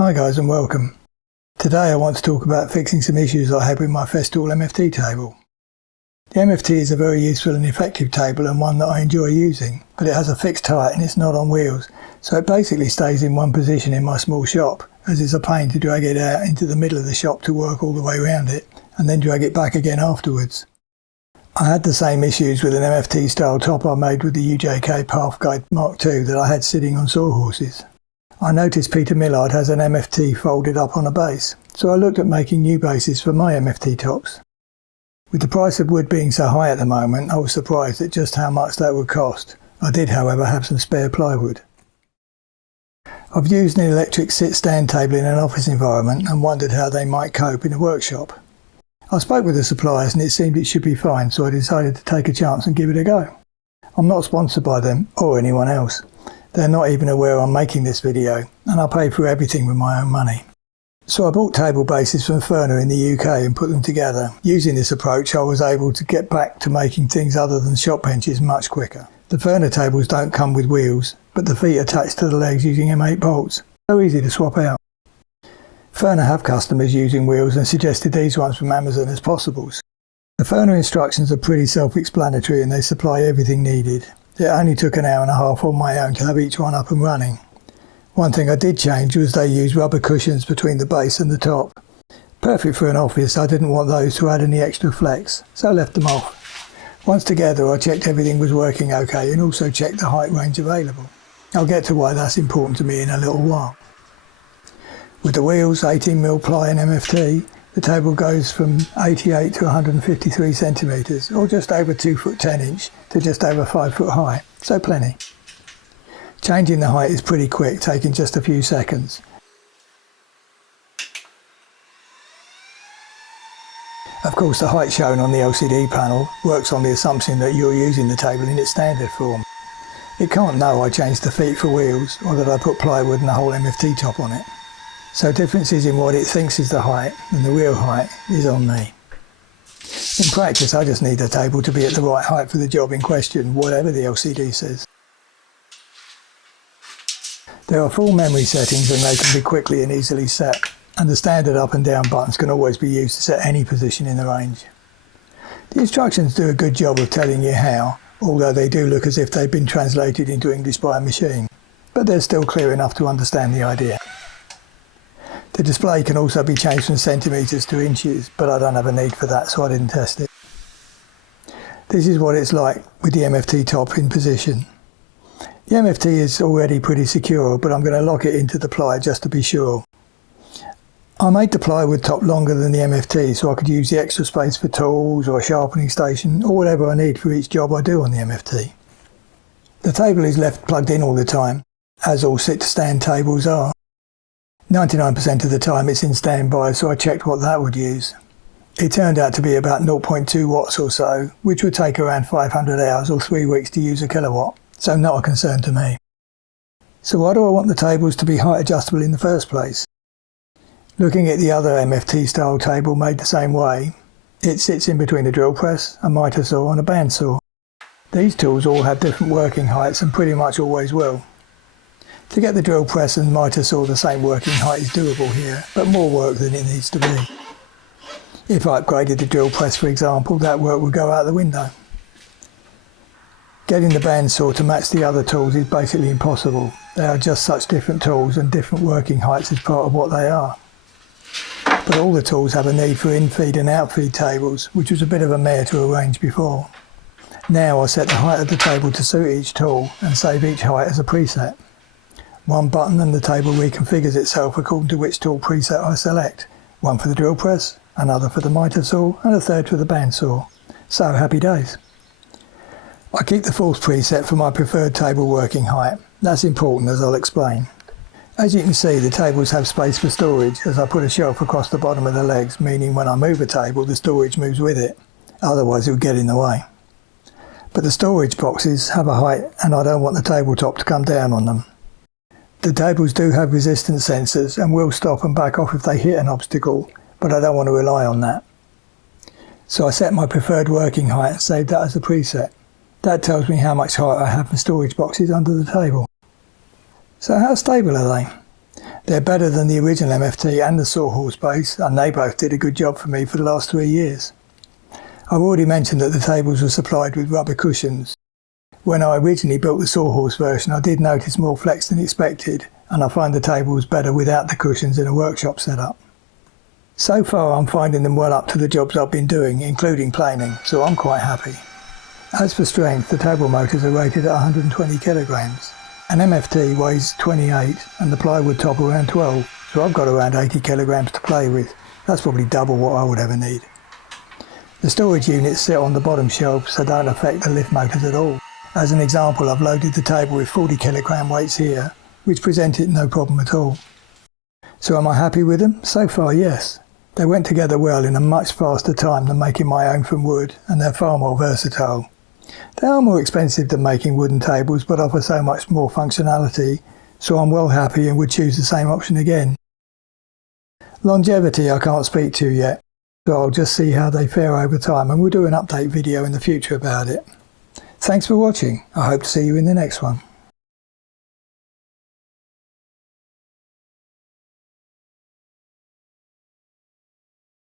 Hi guys and welcome. Today I want to talk about fixing some issues I had with my Festool MFT table. The MFT is a very useful and effective table and one that I enjoy using, but it has a fixed height and it's not on wheels, so it basically stays in one position in my small shop, as it's a pain to drag it out into the middle of the shop to work all the way around it and then drag it back again afterwards. I had the same issues with an MFT style top I made with the UJK Pathguide Mark II that I had sitting on sawhorses. I noticed Peter Millard has an MFT folded up on a base, so I looked at making new bases for my MFT tops. With the price of wood being so high at the moment, I was surprised at just how much that would cost. I did, however, have some spare plywood. I've used an electric sit-stand table in an office environment and wondered how they might cope in a workshop. I spoke with the suppliers and it seemed it should be fine, so I decided to take a chance and give it a go. I'm not sponsored by them or anyone else. They're not even aware I'm making this video, and I pay for everything with my own money. So I bought table bases from Furner in the UK and put them together. Using this approach, I was able to get back to making things other than shop benches much quicker. The Furner tables don't come with wheels, but the feet attached to the legs using M8 bolts. So easy to swap out. Furner have customers using wheels and suggested these ones from Amazon as possibles. The Furner instructions are pretty self-explanatory and they supply everything needed. It only took an hour and a half on my own to have each one up and running. One thing I did change was they used rubber cushions between the base and the top. Perfect for an office, I didn't want those to add any extra flex, so I left them off. Once together I checked everything was working okay and also checked the height range available. I'll get to why that's important to me in a little while. With the wheels, 18mm ply and MFT, the table goes from 88 to 153 centimetres, or just over 2 foot 10 inch to just over 5 foot high, so plenty. Changing the height is pretty quick, taking just a few seconds. Of course, the height shown on the LCD panel works on the assumption that you're using the table in its standard form. It can't know I changed the feet for wheels or that I put plywood and a whole MFT top on it. So differences in what it thinks is the height and the real height is on me. In practice, I just need the table to be at the right height for the job in question, whatever the LCD says. There are full memory settings and they can be quickly and easily set, and the standard up and down buttons can always be used to set any position in the range. The instructions do a good job of telling you how, although they do look as if they've been translated into English by a machine, but they're still clear enough to understand the idea. The display can also be changed from centimetres to inches, but I don't have a need for that, so I didn't test it. This is what it's like with the MFT top in position. The MFT is already pretty secure, but I'm going to lock it into the ply just to be sure. I made the plywood top longer than the MFT so I could use the extra space for tools or a sharpening station or whatever I need for each job I do on the MFT. The table is left plugged in all the time, as all sit-stand tables are. 99% of the time it's in standby, so I checked what that would use. It turned out to be about 0.2 watts or so, which would take around 500 hours or 3 weeks to use a kilowatt, so not a concern to me. So why do I want the tables to be height adjustable in the first place? Looking at the other MFT style table made the same way, it sits in between a drill press, a miter saw and a bandsaw. These tools all have different working heights and pretty much always will. To get the drill press and miter saw the same working height is doable here, but more work than it needs to be. If I upgraded the drill press, for example, that work would go out the window. Getting the bandsaw to match the other tools is basically impossible. They are just such different tools and different working heights as part of what they are. But all the tools have a need for in-feed and out-feed tables, which was a bit of a mare to arrange before. Now I set the height of the table to suit each tool and save each height as a preset. One button and the table reconfigures itself according to which tool preset I select. One for the drill press, another for the miter saw and a third for the bandsaw. So happy days. I keep the fourth preset for my preferred table working height. That's important, as I'll explain. As you can see, the tables have space for storage as I put a shelf across the bottom of the legs, meaning when I move a table the storage moves with it, otherwise it would get in the way. But the storage boxes have a height and I don't want the tabletop to come down on them. The tables do have resistance sensors and will stop and back off if they hit an obstacle, but I don't want to rely on that. So I set my preferred working height and saved that as a preset. That tells me how much height I have for storage boxes under the table. So how stable are they? They're better than the original MFT and the sawhorse base, and they both did a good job for me for the last 3 years. I've already mentioned that the tables were supplied with rubber cushions. When I originally built the sawhorse version, I did notice more flex than expected, and I find the tables better without the cushions in a workshop setup. So far I'm finding them well up to the jobs I've been doing, including planing, so I'm quite happy. As for strength, the table motors are rated at 120 kilograms. An MFT weighs 28 and the plywood top around 12, so I've got around 80 kilograms to play with. That's probably double what I would ever need. The storage units sit on the bottom shelf, so don't affect the lift motors at all. As an example, I've loaded the table with 40 kilogram weights here, which present it no problem at all. So am I happy with them? So far, yes. They went together well in a much faster time than making my own from wood, and they're far more versatile. They are more expensive than making wooden tables, but offer so much more functionality, so I'm well happy and would choose the same option again. Longevity I can't speak to yet, so I'll just see how they fare over time, and we'll do an update video in the future about it. Thanks for watching. I hope to see you in the next one.